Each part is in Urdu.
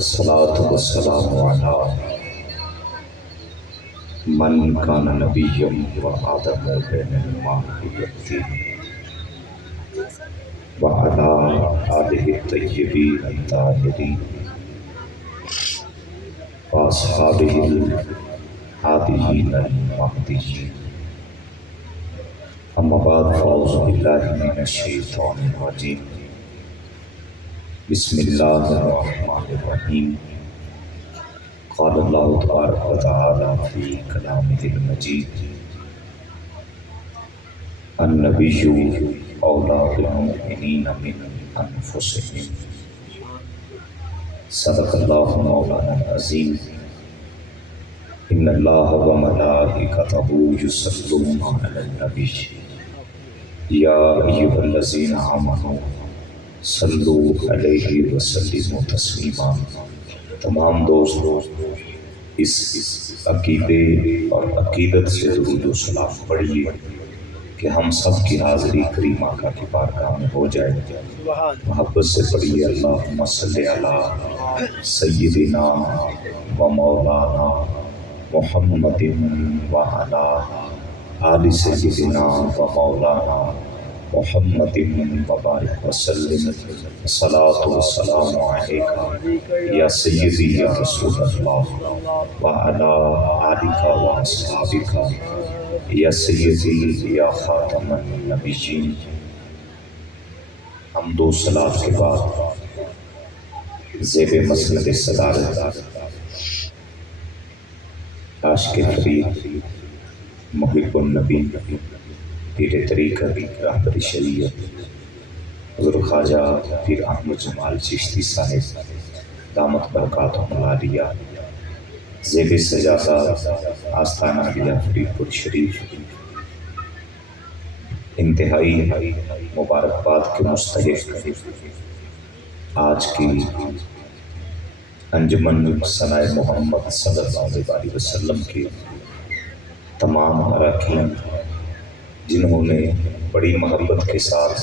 والصلاة والسلام على من كان نبيا وآدم بين الماء والطين وعلى آله الطيبين الطاهرين وأصحابه الهاديين المهديين. أما بعد فأعوذ بالله من الشيطان الرجيم. بسم الله الرحمن الرحيم. قال الله تبارك وتعالى في كلامه المجيد: النبي أولى بالمؤمنين من أنفسهم. صدق الله مولانا العظيم. إن الله وملائكته يصلون على النبي يا أيها الذين آمنوا صلوا علیہ وسلموا تسلیما. تمام دوست اس عقیدے اور عقیدت سے درود و سلام پڑھیے کہ ہم سب کی حاضری کریم آقا کی بارگاہ میں ہو جائے. محبت سے پڑھیے: اللہم صلی علی سیدنا و مولانا محمد و علی آل سیدنا و مولانا محمد مبارک وسلم. الصلاۃ والسلام علیکہ یا سیدی یا رسول اللہ وعلی آلک و اصحابک یا سیدی یا خاتم النبیین. حمد و صلات کے بعد زیب مسند صدارت عاشق فرید محب النبی پیر طریقت رہبر شریعت حضرت خواجہ پیر احمد جمال چشتی صاحب دامت برکاتہم العالیہ زیب سجادہ آستانہ علیہ فرید پور شریف انتہائی مبارکباد کے مستحق آج کی انجمن ثنائے محمد صلی اللہ علیہ وسلم کے تمام اراکین جنہوں نے بڑی محبت کے ساتھ،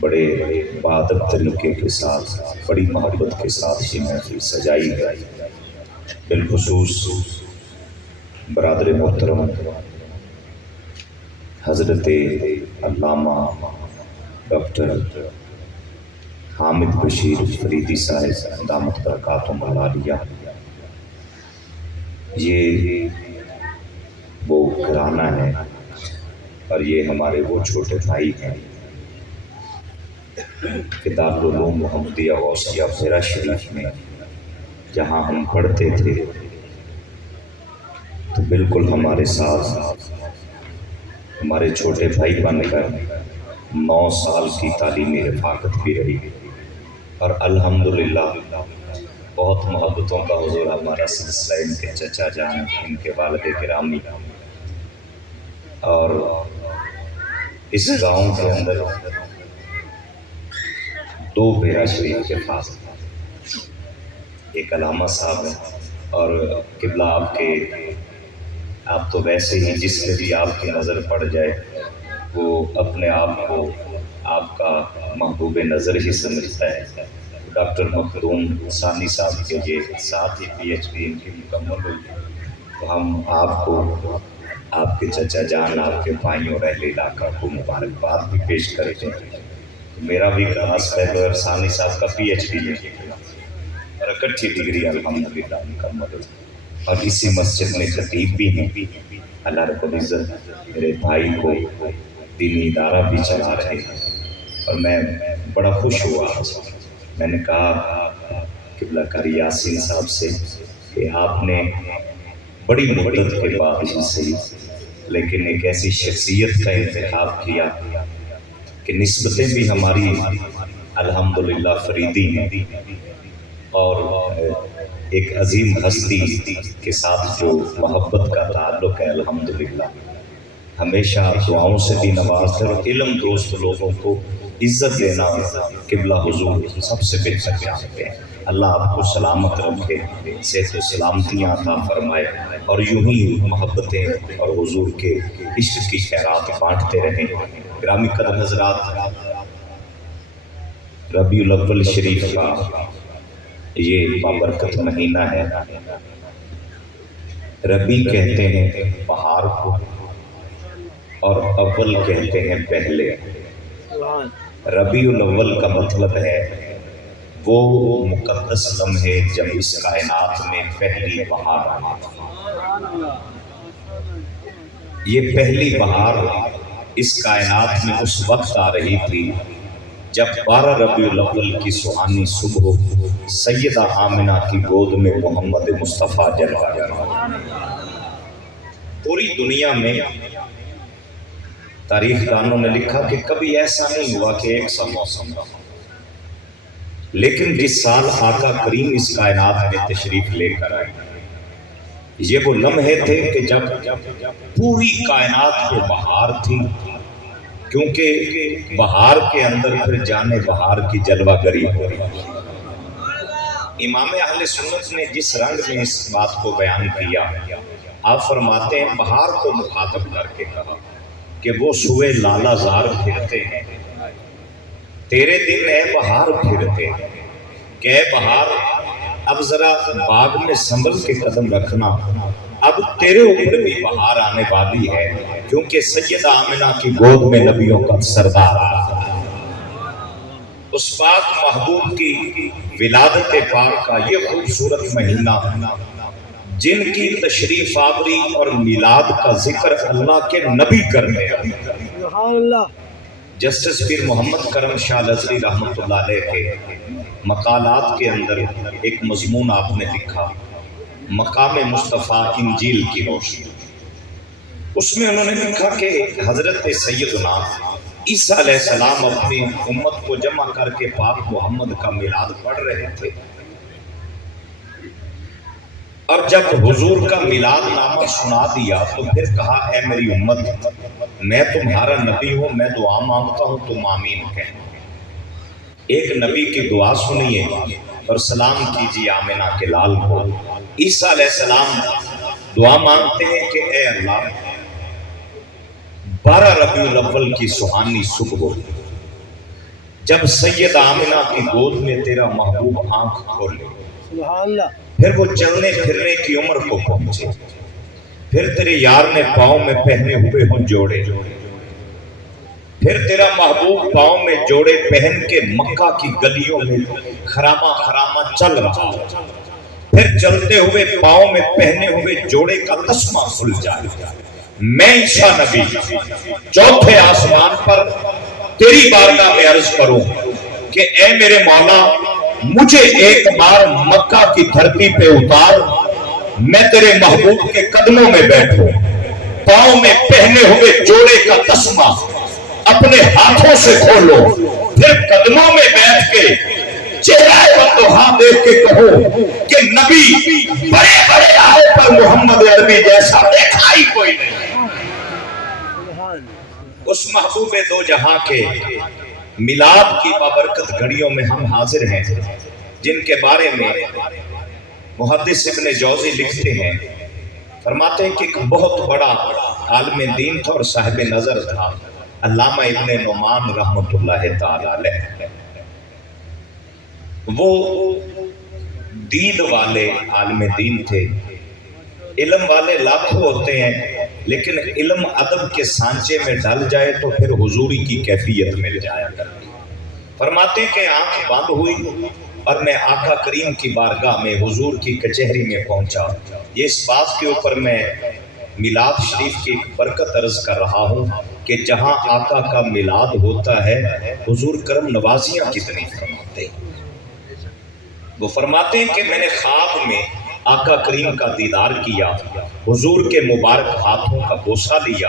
بڑے بادب طریقے کے ساتھ، بڑی محبت کے ساتھ یہ محفل سجائی ہے. بالخصوص برادر محترم حضرت علامہ ڈاکٹر حامد بشیر فریدی صاحب دامت برکاتہم العالیہ. یہ وہ گھرانہ ہے اور یہ ہمارے وہ چھوٹے بھائی ہیں کہ دارالعلوم محمدیہ غوثیہ بحیرہ شریف میں جہاں ہم پڑھتے تھے تو بالکل ہمارے ساتھ ہمارے چھوٹے بھائی بن کر 9 سال کی تعلیمی رفاقت بھی رہی اور الحمدللہ بہت محبتوں کا حضور ہمارا سلسلہ ان کے چچا جان، ان کے والد گرامی. اور اس گاؤں کے اندر 2 بحیرہ شریف کے پاس ایک علامہ صاحب ہیں اور قبلہ آپ تو ویسے ہی جس سے بھی آپ کی نظر پڑ جائے وہ اپنے آپ کو آپ کا محبوب نظر ہی سمجھتا ہے. ڈاکٹر مخدوم ثانی صاحب کے یہ ساتھ ہی پی ایچ ڈی ان کی مکمل ہوئی تو ہم آپ کو، آپ کے چچا جان، آپ کے بھائیوں اور اہل علاقہ کو مبارکباد بھی پیش کرتے ہیں. میرا بھی کلاس فیلو اور ثانی صاحب کا پی ایچ ڈی ہے اور اکٹھی ڈگری الحمدللہ مکمل ہوئی اور اسی مسجد میں خطیب بھی ہیں. اللہ رب العزت میرے بھائی کو دینی ادارہ بھی چلا رہے ہیں اور میں بڑا خوش ہوا. میں نے کہا قبلہ کاری یاسین صاحب سے کہ آپ نے بڑی مدت کے بعد ہی صحیح لیکن ایک ایسی شخصیت کا انتخاب کیا کہ نسبتیں بھی ہماری الحمدللہ فریدی ہیں اور ایک عظیم ہستی کے ساتھ جو محبت کا تعلق ہے الحمدللہ ہمیشہ دعاؤں سے بھی نوازتے اور علم دوست لوگوں کو عزت دینا قبلہ حضور سب سے بہتر جانتے ہیں. اللہ آپ کو سلامت رکھے، صحت و سلامتیاں عطا فرمائے اور یوں ہی محبتیں اور حضور کے عشق کی خیرات بانٹتے رہیں. گرامی قدر حضرات، ربیع الاول شریف کا یہ بابرکت مہینہ ہے۔ ربی کہتے ہیں بہار کو، اور اول کہتے ہیں پہلے۔ ربیع الاول کا مطلب ہے وہ مقدس لمحے جب اس کائنات میں پہلی بہار آئی۔ یہ پہلی بہار اس کائنات میں اس وقت آ رہی تھی جب 12 ربیع الاول کی سہانی صبح سیدہ آمنہ کی گود میں محمد مصطفیٰ جلوہ گیا۔ پوری دنیا میں تاریخ دانوں نے لکھا کہ کبھی ایسا نہیں ہوا کہ ایک سا موسم رہا، لیکن جس سال آقا کریم اس کائنات میں تشریف لے کر آئے، یہ وہ لمحے تھے کہ جب پوری کائنات میں بہار تھی، کیونکہ بہار کے اندر پھر جانے بہار کی جلوہ گری ہو رہی۔ امام اہل سنت نے جس رنگ میں اس بات کو بیان کیا، آپ فرماتے ہیں بہار کو مخاطب کر کے کہا کہ وہ سوئے لالا زار پھرتے ہیں، تیرے دن اے بہار پھرتے ہیں، کہ اے بہار اب ذرا باغ میں سنبھل کے قدم رکھنا، اب تیرے اوپر بھی بہار آنے والی ہے، کیونکہ سیدہ آمنہ کی گود میں نبیوں کا سردار اس پاک محبوب کی ولادت پاک کا یہ خوبصورت مہینہ، جن کی تشریف آوری اور میلاد کا ذکر اللہ کے نبی کرتے ہیں۔ جسٹس پیر محمد کرم شاہ لزری رحمۃ اللہ علیہ کے مقالات کے اندر ایک مضمون آپ نے لکھا، مقام مصطفیٰ انجیل کی روشنی۔ اس میں انہوں نے لکھا کہ حضرت سیدنا عیسیٰ علیہ السلام اپنی امت کو جمع کر کے پاک محمد کا میلاد پڑھ رہے تھے، اور جب حضور کا میلاد نامہ سنا دیا تو پھر کہا اے میری امت، میں تمہارا نبی ہوں، میں دعا مانگتا ہوں تم آمین کہیں۔ ایک نبی کی دعا سنیے اور سلام کیجیے آمنہ کے لال کو۔ عیسیٰ علیہ السلام دعا مانگتے ہیں کہ اے اللہ، 12 ربیع الاول کی سہانی صبح جب سید آمنہ کی گود میں تیرا محبوب آنکھ کھولے، پھر وہ چلنے پھرنے کی عمر کو پہنچے، پھر تیرے یار نے پاؤں میں پہنے ہوئے ہوں جوڑے، پھر تیرا محبوب پاؤں میں جوڑے پہن کے مکہ کی گلیوں میں خراما خراما چل رہا، پھر چلتے ہوئے پاؤں میں پہنے ہوئے جوڑے کا تسمہ کھل جائے، میں عیسیٰ نبی چوتھے آسمان پر تیری بارگاہ میں عرض کروں کہ اے میرے مولا، مجھے ایک بار مکہ کی دھرتی پہ اتار، میں تیرے محبوب کے قدموں میں بیٹھوں، پاؤں میں پہنے ہوئے جوڑے کا تسمہ اپنے ہاتھوں سے کھولو، پھر قدموں میں بیٹھ کے چہرہ بندوہا دیکھ کے کہو کہ نبی بڑے بڑے آئے پر محمد عربی جیسا دیکھا ہی کوئی نہیں۔ اس محبوب دو جہاں کے میلاد کی بابرکت گھڑیوں میں ہم حاضر ہیں، جن کے بارے میں محدث ابن جوزی لکھتے ہیں، فرماتے ہیں کہ ایک بہت بڑا عالم دین تھا اور صاحب نظر تھا، علامہ ابن نعمان رحمۃ اللہ تعالی علیہ۔ وہ دید والے عالم دین تھے، علم والے لاکھوں ہوتے ہیں، لیکن علم ادب کے سانچے میں ڈل جائے تو پھر حضوری کی کیفیت مل جایا کرتی۔ فرماتے کہ آنکھ بند ہوئی اور میں آقا کریم کی بارگاہ میں حضور کی کچہری میں پہنچا، یہ اس بات کے اوپر میں میلاد شریف کی ایک برکت عرض کر رہا ہوں کہ جہاں آقا کا میلاد ہوتا ہے حضور کرم نوازیاں کتنی فرماتے ہیں۔ وہ فرماتے ہیں کہ میں نے خواب میں آقا کریم کا دیدار کیا، حضور کے مبارک ہاتھوں کا بوسہ لیا،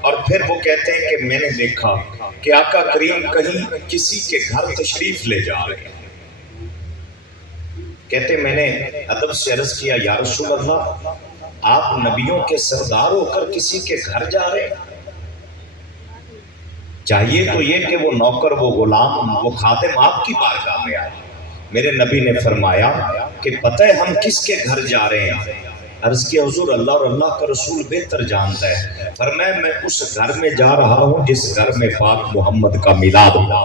اور پھر وہ کہتے ہیں کہ میں نے دیکھا کہ آقا کریم کہیں کسی کے گھر تشریف لے جا رہے ہیں۔ کہتے میں نے ادب سے عرض کیا یا رسول اللہ، آپ نبیوں کے سردار ہو کر کسی کے گھر جا رہے ہیں؟ چاہیے تو یہ کہ وہ نوکر، وہ غلام، وہ خادم آپ کی بارگاہ میں آئے۔ میرے نبی نے فرمایا کہ پتہ ہے ہم کس کے گھر جا رہے ہیں؟ عرض کیا حضور اللہ اور اللہ کا رسول بہتر جانتا ہے۔ فرمایا میں اس گھر میں جا رہا ہوں جس گھر میں پاک محمد کا میلاد ہوا۔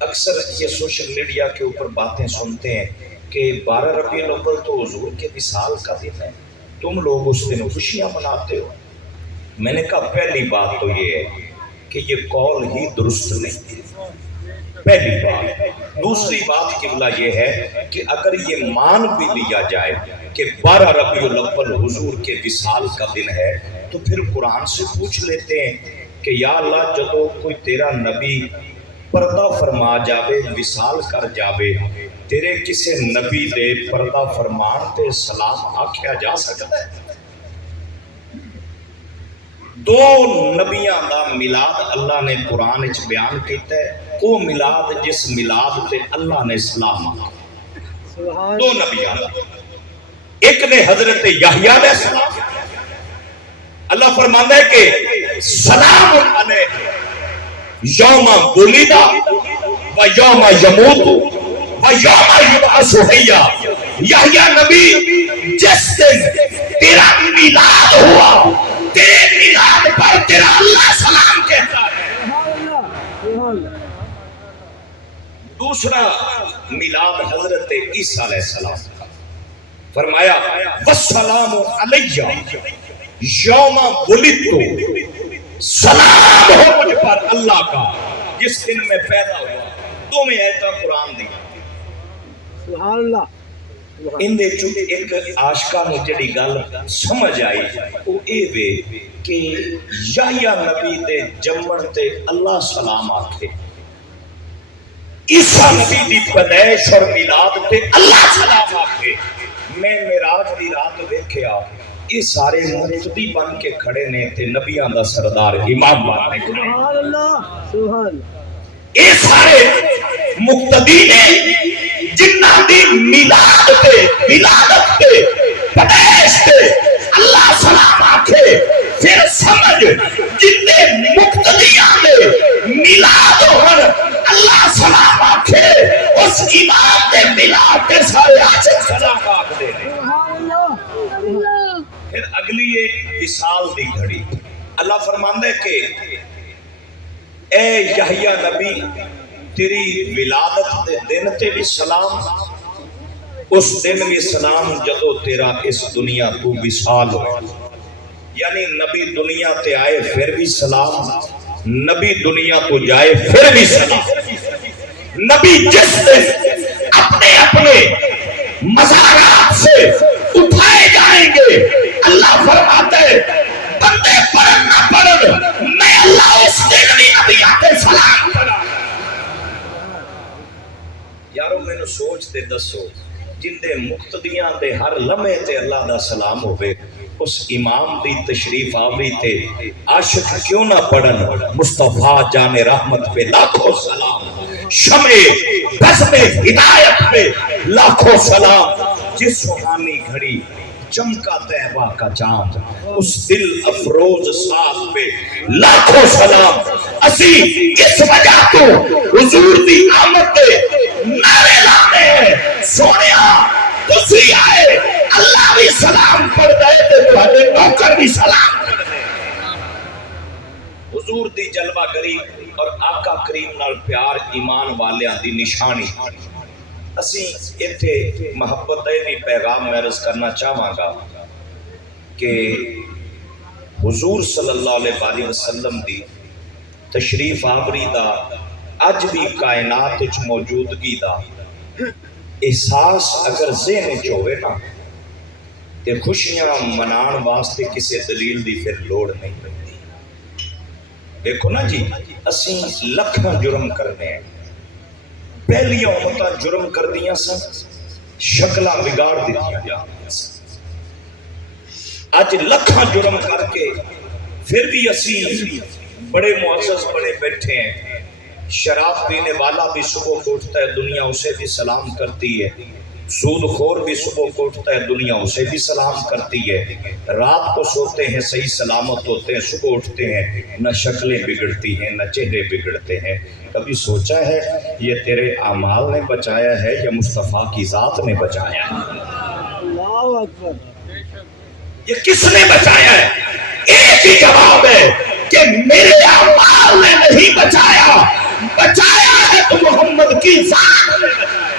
اکثر یہ سوشل میڈیا کے اوپر باتیں سنتے ہیں کہ 12 ربیع الاول تو حضور کے وصال کا دن ہے، تم لوگ اس دن خوشیاں مناتے ہو۔ میں نے کہا پہلی بات تو یہ ہے کہ یہ قول ہی درست نہیں ہے، پہلی بات۔ دوسری بات قبلہ یہ ہے کہ اگر یہ مان بھی لیا جائے کہ 12 ربیع الاول حضور کے وصال کا دن ہے تو پھر قرآن سے پوچھ لیتے ہیں کہ یا اللہ جدو کوئی تیرا نبی پردہ فرما جاوے وصال کر جاوے تیرے کسے نبی دے پردہ فرمان تے سلام آکھیا جا سکتا ہے؟ دو نبیاں دا میلاد اللہ نے قرآن وچ بیان کیتا ہے، وہ میلاد جس میلاد تے اللہ نے سلام آکھیا، دو نبیاں دا، ایک نے حضرت یحییٰ علیہ السلام، اللہ فرماتا ہے کہ سلام علیہ یوم ولد و یوم یموت و یوم یبعث حیا۔ یحییٰ نبی جس دن تیرا میلاد ہوا تیرے میلاد پر تیرا اللہ سلام کہتا ہے۔ دوسرا میلاد حضرت عیسیٰ علیہ السلام کا، فرمایا والسلام علیہ یوم ولدت، سلام ہو مجھ پر اللہ کا جس دن میں پیدا ہوا۔ دو میں ایتا قرآن دی سبحان اللہ۔ ان دے چوں ایک عاشقاں نوں جڑی گل سمجھ آئی وہ اے وے کہ یحییٰ نبی دے جمن تے اللہ سلام آکھے، عیسیٰ نبی دی پیدائش اور میلاد تے اللہ سلام آکھے۔ میں معراج دی رات ویکھیا یہ سارے مقتدی بن کے کھڑے نے تے نبیاں دا سردار امام بن کے کھڑے، سبحان اللہ سبحان اللہ۔ یہ سارے مقتدی نے جنہ دی میلاد تے ولادت تے پیدائش تے اللہ سلام آکھے، پھر سمجھ جننے مقتدیاں دے میلاد ہون اللہ سلام آکھے اس امام دے میلاد تے سارے عاشق سلام آکھدے نے۔ پھر اگلی ایک وصال دی گھڑی اللہ فرماندا ہے کہ اے یحییٰ نبی تیری ولادت دے دن تے بھی سلام، اس دن بھی سلام جدو تیرا اس دنیا تو وصال ہو، یعنی نبی دنیا تے آئے پھر بھی سلام، نبی دنیا تو جائے پھر بھی سلام۔ نبی جس دن اپنے اپنے مزارات سے اٹھائے جائیں گے اللہ فرماتے بندے پڑھن نہ پڑھن میں اللہ اس دن بھی نبی آتے سلام کرا۔ یارو میں نے سوچ تے دسو جن دے مقتدیاں دے ہر لمحے تے اللہ دا سلام ہوئے اس امام دی تشریف آوری تے عاشق کیوں نہ پڑھن مصطفیٰ جان رحمت پہ لاکھوں سلام، شمع بزم ہدایت پہ لاکھوں سلام، جس سہانی گھڑی چمکا طیبہ کا چاند اس دل افروز ساتھ پہ لاکھوں سلام۔ اسی اس وجہ تو حضور دی آمد دے نعرے لانے ہیں، سونیا تسی آئے اللہ بھی سلام پڑھ دے تے تہاڈے نوکر بھی سلام پڑھ دے۔ حضور دی جلوہ گری اور آقا کریم نال پیار ایمان والیاں دی نشانی۔ اسی ایتھے محبت دے بھی پیغام میں عرض کرنا چاہواں گا کہ حضور صلی اللہ علیہ وسلم دی تشریف آوری دا اج بھی کائنات وچ موجودگی دا احساس اگر ذہن وچ ہوئے نا تے خوشیاں منان واسطے کسی دلیل دی پھر لوڑ نہیں پڑتی۔ دیکھو نا جی اسی لکھاں جرم کرنے ہیں، پہلی امتاں جرم کر دیاں سن، شکلاں بگاڑ دیتیاں جاندیاں سن، اج لکھاں جرم کر کے پھر بھی اسی بڑے معزز بڑے بیٹھے ہیں۔ شراب پینے والا بھی صبح کو اٹھتا ہے دنیا اسے بھی سلام کرتی ہے، سود خور بھی صبح کو اٹھتا ہے دنیا اسے بھی سلام کرتی ہے، رات کو سوتے ہیں صحیح سلامت ہوتے ہیں، صبح اٹھتے ہیں نہ شکلیں بگڑتی ہیں نہ چہرے بگڑتے ہیں۔ کبھی سوچا ہے یہ تیرے اعمال نے بچایا ہے یا مصطفیٰ کی ذات نے بچایا ہے؟ اللہ اکبر۔ یہ کس نے بچایا ہے؟ ایک ہی جواب ہے کہ میرے اعمال نے نہیں بچایا، بچایا ہے تو محمد کی ذات نے بچایا۔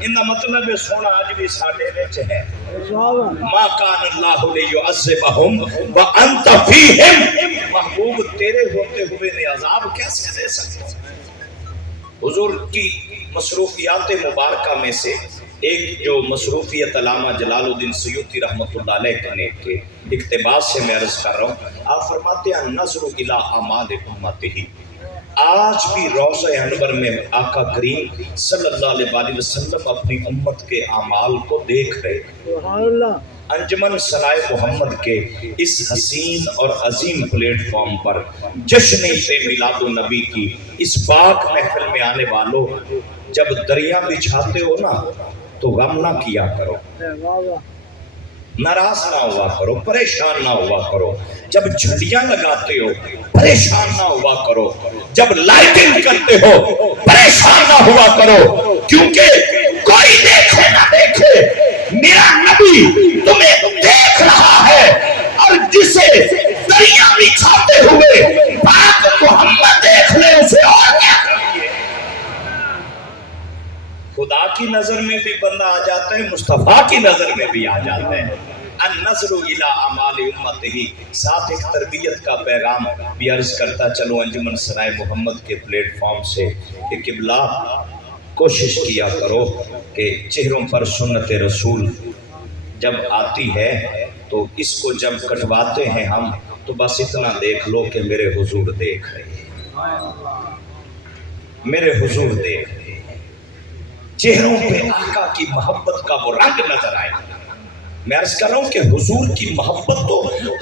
ان کا مطلب ہے سونا اج بھی ساڈے وچ ہے۔ ما کان اللہ لیعذبہم وانت فیہم، محبوب تیرے ہوتے ہوئے نے عذاب کیسے دے سکتے؟ حضور کی مصروفیات مبارکہ میں سے ایک جو مصروفیت علامہ جلال الدین سیوطی رحمۃ اللہ علیہ کے اقتباس سے میں عرض کر رہا ہوں، آپ فرماتے ہیں نظر الی اعمال امتہ، آج بھی روضہ انور میں آقا کریم صلی اللہ علیہ وسلم اپنی امت کے اعمال کو دیکھ رہے۔ سبحان اللہ۔ انجمن سرائے محمد کے اس حسین اور عظیم پلیٹ فارم پر جشن پہ میلاد النبی کی اس پاک محفل میں آنے والوں، جب دریا بچھاتے ہو نا تو غم نہ کیا کرو، ناراض نہ ہوا کرو، پریشان نہ ہوا کرو، جب جھنڈیاں لگاتے ہو پریشان نہ ہوا کرو، جب لائٹنگ کرتے ہو پریشان نہ ہوا کرو، کیونکہ کوئی دیکھے نہ دیکھے میرا نبی تمہیں دیکھ رہا ہے، اور جسے دریا بچھاتے ہوئے پاک محمد دیکھ لے اسے اور کیا کریے۔ خدا کی نظر میں بھی بندہ آ جاتا ہے، مصطفیٰ کی نظر میں بھی آ جاتا ہے۔ النظر الی اعمال امتہ، ساتھ ایک تربیت کا پیغام بھی عرض کرتا چلو انجمن سرائے محمد کے پلیٹ فارم سے کہ قبلہ کوشش کیا کرو کہ چہروں پر سنت رسول جب آتی ہے تو اس کو جب کٹواتے ہیں ہم تو بس اتنا دیکھ لو کہ میرے حضور دیکھ رہے ہیں، میرے حضور دیکھ رہے ہیں، چہروں پہ آقا کی محبت کا وہ رنگ نظر آئے۔ میں عرض کر رہا ہوں کہ حضور کی محبت تو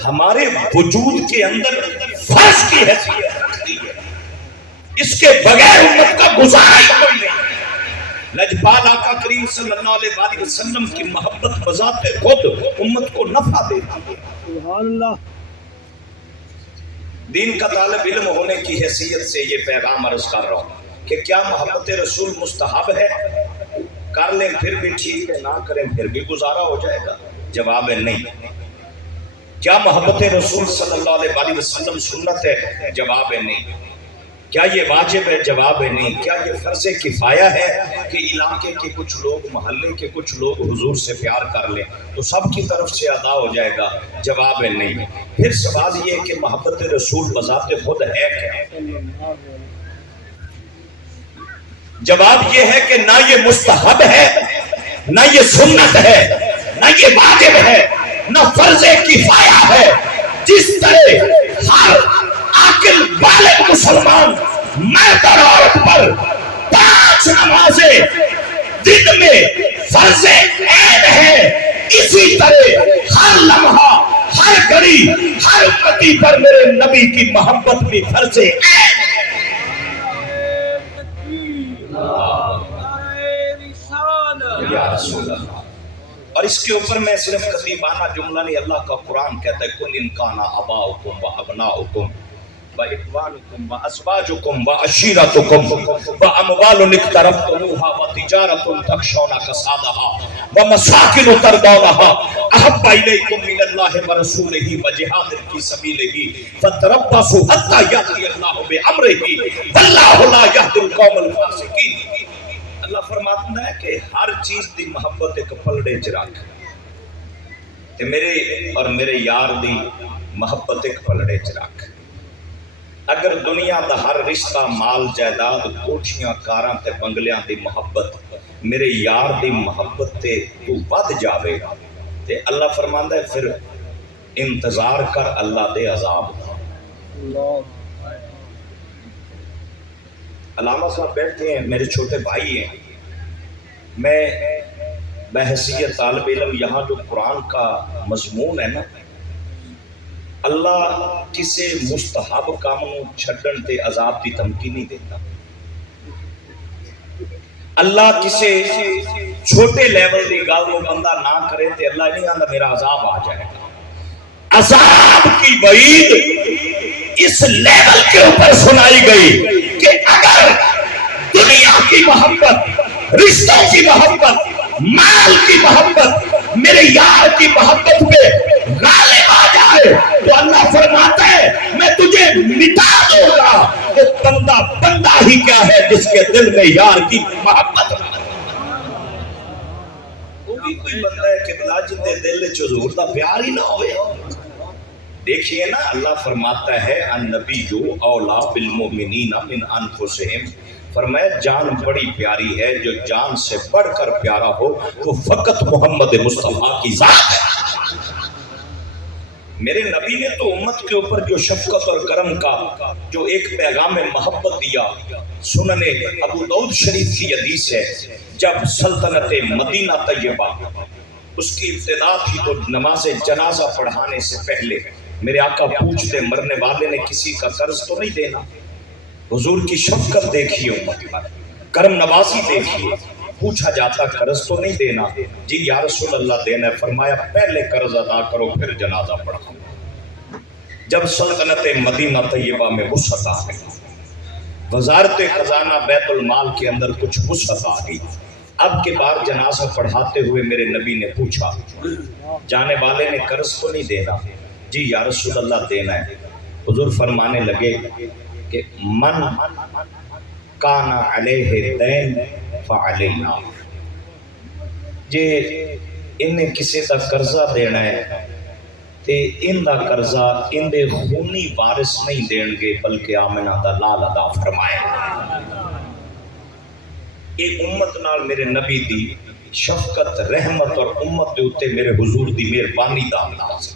ہمارے وجود کے اندر فرض کی حیثیت رکھتی ہے، اس کے بغیر امت کا گزارا ہی کوئی نہیں۔ لجپال آقا کریم صلی اللہ علیہ وسلم کی محبت بذات خود امت کو نفع دیتی ہے۔ سبحان اللہ۔ دین کا طالب علم ہونے کی حیثیت سے یہ پیغام عرض کر رہا ہوں کہ کیا محبت رسول مستحب ہے؟ کر لیں پھر بھی ٹھیک ہے، نہ کریں پھر بھی گزارا ہو جائے گا؟ جواب ہے نہیں۔ کیا محبت رسول صلی اللہ علیہ وسلم سنت ہے؟ جواب ہے نہیں۔ کیا یہ واجب ہے؟ جواب ہے نہیں۔ کیا یہ فرض کفایہ ہے کہ علاقے کے کچھ لوگ، محلے کے کچھ لوگ حضور سے پیار کر لیں تو سب کی طرف سے ادا ہو جائے گا؟ جواب ہے نہیں۔ پھر سوال یہ کہ محبت رسول بذات خود ہے کیا؟ جواب یہ ہے کہ نہ یہ مستحب ہے، نہ یہ سنت ہے، نہ یہ واجب ہے، نہ فرض کفایہ ہے۔ جس طرح ہر عاقل بالغ مسلمان مرد اور عورت پر 5 نمازیں دن میں فرض عین ہے، اسی طرح ہر لمحہ، ہر گھڑی، ہر امتی پر میرے نبی کی محبت بھی فرض عین ہے۔ یا رسول اللہ۔ اور اس کے اوپر میں صرف خطیبانہ جملہ نہیں، اللہ کا قرآن کہتا ہے کل ان کان آباؤکم و ابناؤکم و اخوانکم و ازواجکم و عشیرتکم و اموال اقترفتموها و تجارت تخشون کسادها و مساکن ترضونها احب الیکم من اللہ و رسولہ و جہاد فی سبیلہ فتربصوا حتی یأتی اللہ بامرہ واللہ لا یہدی القوم الفاسقین۔ اللہ فرماتا ہے کہ ہر چیز دی محبت ایک پلڑے چ رکھ، تے میرے اور میرے یار دی محبت ایک پلڑے چ رکھ۔ اگر دنیا دا ہر رشتہ، مال جائیداد، کوٹھیاں کاراں تے بنگلیاں دی محبت میرے یار دی محبت تے تو ود جاوے تے اللہ فرماندا ہے پھر انتظار کر اللہ دے عذاب دا۔ علامہ صاحب بیٹھتے ہیں، میرے چھوٹے بھائی ہیں، میں بحیثیت طالب علم یہاں جو قرآن کا مضمون ہے نا، اللہ کسے مستحب کام نو چھڈن تے عذاب دی دھمکی نہیں دیتا۔ اللہ کسے چھوٹے لیول دی گل نو بندہ نہ کرے تے اللہ نہیں آندا میرا عذاب آ جائے گا۔ عذاب کی وعید اس لیول کے اوپر سنائی گئی کہ اگر دنیا کی محبت، رشتوں کی محبت، مال کی محبت میرے یار کی محبت پہ غالب آ جائے تو اللہ فرماتا ہے میں تجھے مٹا دوں گا، وہ بندہ بندہ ہی کیا ہے جس کے دل میں یار کی محبت نہ ہو۔ وہ بھی کوئی بندہ ہے کہ بلا جن دے دل چ حضور دا پیار ہی نہ ہوئے۔ دیکھیے نا اللہ فرماتا ہے النبی اولا بالمؤمنین من انفسہم، فرمایا جان بڑی پیاری ہے، جو جان سے بڑھ کر پیارا ہو وہ فقط محمد مصطفیٰ کی ذات ہے۔ میرے نبی نے تو امت کے اوپر جو شفقت اور کرم کا جو ایک پیغام محبت دیا، سنن ابو داؤد شریف کی حدیث ہے، جب سلطنت مدینہ طیبہ اس کی ابتدا تھی تو نماز جنازہ پڑھانے سے پہلے میرے آقا پوچھتے مرنے والے نے کسی کا قرض تو نہیں دینا؟ حضور کی شفقت دیکھیے، امت پر کرم نوازی دیکھیے، پوچھا جاتا قرض تو نہیں دینا؟ جی یا رسول اللہ دینا ہے۔ فرمایا پہلے قرض ادا کرو پھر جنازہ پڑھاؤ۔ جب سلطنت مدینہ طیبہ میں وسعت آ گئی، وزارت خزانہ بیت المال کے اندر کچھ وسعت آ گئی، اب کے بعد جنازہ پڑھاتے ہوئے میرے نبی نے پوچھا جانے والے نے قرض تو نہیں دینا؟ جی یا رسول اللہ دینا ہے۔ حضور فرمانے لگے کہ من کان علیہ دین فعلینا، جے انہیں کسی کا قرضہ دینا ہے تے ان دا قرضہ ان دے خونی وارث نہیں دین گے بلکہ آمنہ دا لال ادا فرمائے۔ ایک امت نال میرے نبی دی شفقت رحمت اور امت دے اتے میرے حضور دی مہربانی دا انداز۔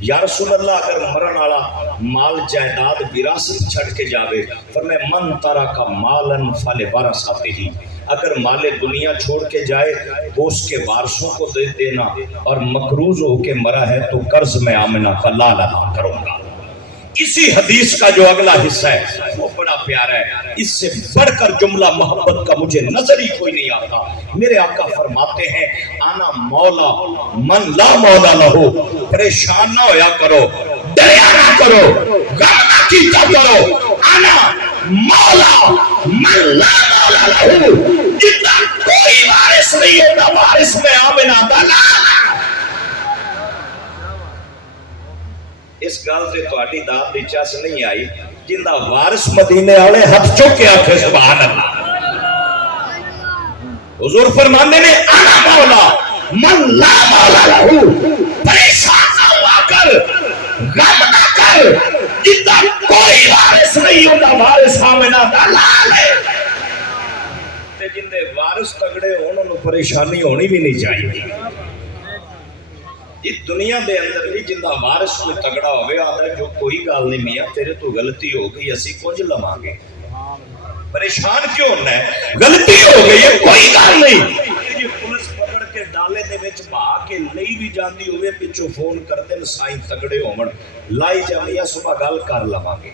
یا رسول اللہ اگر مرن والا مال جائیداد وراثت چھڑ کے جاوے، فرمائے من ترک مالا فلورثتہ، اگر مال دنیا چھوڑ کے جائے وہ اس کے وارثوں کو دے دینا، اور مقروض ہو کے مرا ہے تو قرض میں آمنہ کا لال ادا کروں گا۔ اسی حدیث کا جو اگلا حصہ ہے وہ بڑا پیارا ہے، اس سے بڑھ کر جملہ محبت کا مجھے نظر ہی کوئی نہیں آتا۔ میرے آقا فرماتے ہیں آنا مولا من لا مولا لہو، پریشان نہ ہویا کرو، ڈریا نہ کرو، غم نہ کیتا کرو، آنا مولا من لا مولا لہو، جتنا کوئی وارث نہیں ہوتا وارث میں آمنہ دا لال۔ اس گل سے تہاڈی داد دی چس نہیں آئی، جندا وارث مدینے والے ہاتھ چک کے آکھے سبحان اللہ۔ حضور فرماندے نے انا مولا من لا مولا لہو، پریشان نہ ہوا کر، غم نہ کر، جندا کوئی وارث نہیں ہوتا وارث آمنہ دا لال ہے۔ تے جندے وارث تگڑے ہون انہوں پریشانی ہونی بھی نہیں چاہیے۔ اس دنیا دے اندر بھی جندہ وارث کوئی تگڑا ہوئے آدھا جو کوئی گال نہیں میاں تیرے تو غلطی ہو گئی اسی کچھ لماں گے، پریشان کیوں ہونا ہے؟ غلطی ہو گئی ہے کوئی گال نہیں۔ یہ پولیس پکڑ کے ڈالے دے وچ بھا کے لئی بھی جاندی ہوئے پچھو فون کر دیں سائیں تگڑے ہومن لائی جامعہ صبح گال کر لماں گے۔